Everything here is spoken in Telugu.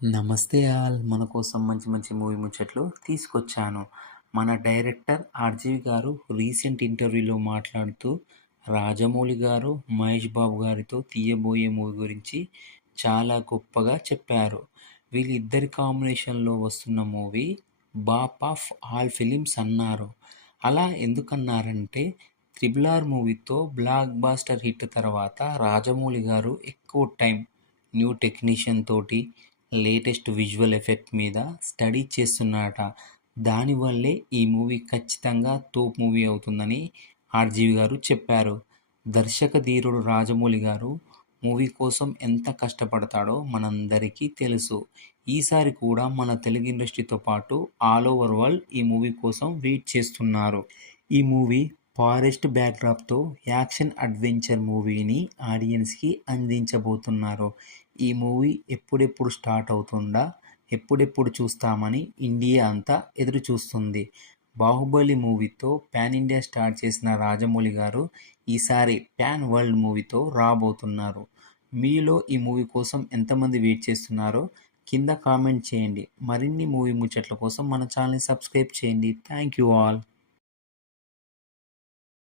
నమస్తే ఆల్. మన కోసం మంచి మంచి మూవీ ముచ్చట్లు తీసుకొచ్చాను. మన డైరెక్టర్ ఆర్జీవి గారు రీసెంట్ ఇంటర్వ్యూలో మాట్లాడుతూ రాజమౌళి గారు, మహేష్ బాబు గారితో తీయబోయే మూవీ గురించి చాలా గొప్పగా చెప్పారు. వీళ్ళిద్దరి కాంబినేషన్‌లో వస్తున్న మూవీ బాప్ ఆఫ్ ఆల్ ఫిలిమ్స్ అన్నారు. అలా ఎందుకన్నారంటే 'త్రిబుల్ ఆర్' మూవీతో బ్లాక్ బస్టర్ హిట్ తర్వాత రాజమౌళి గారు ఎక్కువ టైం న్యూ టెక్నీషియన్ తోటి లేటెస్ట్ విజువల్ ఎఫెక్ట్ మీద స్టడీ చేస్తున్నాడట. దానివల్లే ఈ మూవీ ఖచ్చితంగా తోపు మూవీ అవుతుందని ఆర్జీవి గారు చెప్పారు. దర్శక ధీరుడు రాజమౌళి గారు మూవీ కోసం ఎంత కష్టపడతాడో మనందరికీ తెలుసు. ఈసారి కూడా మన తెలుగు ఇండస్ట్రీతో పాటు ఆల్ ఓవర్ వరల్డ్ ఈ మూవీ కోసం వెయిట్ చేస్తున్నారు. ఈ మూవీ ఫారెస్ట్ బ్యాక్డ్రాప్తో యాక్షన్ అడ్వెంచర్ మూవీని ఆడియన్స్కి అందించబోతున్నారు. ఈ మూవీ ఎప్పుడెప్పుడు స్టార్ట్ అవుతుందా, ఎప్పుడెప్పుడు చూస్తామని ఇండియా అంతా ఎదురు చూస్తుంది. బాహుబలి మూవీతో పాన్ ఇండియా స్టార్ట్ చేసిన రాజమౌళి గారు ఈసారి పాన్ వరల్డ్ మూవీతో రాబోతున్నారు. మీలో ఈ మూవీ కోసం ఎంతమంది వెయిట్ చేస్తున్నారో కింద కామెంట్ చేయండి. మరిన్ని మూవీ ముచ్చట్ల కోసం మన ఛానల్ని సబ్స్క్రైబ్ చేయండి. Thank you all.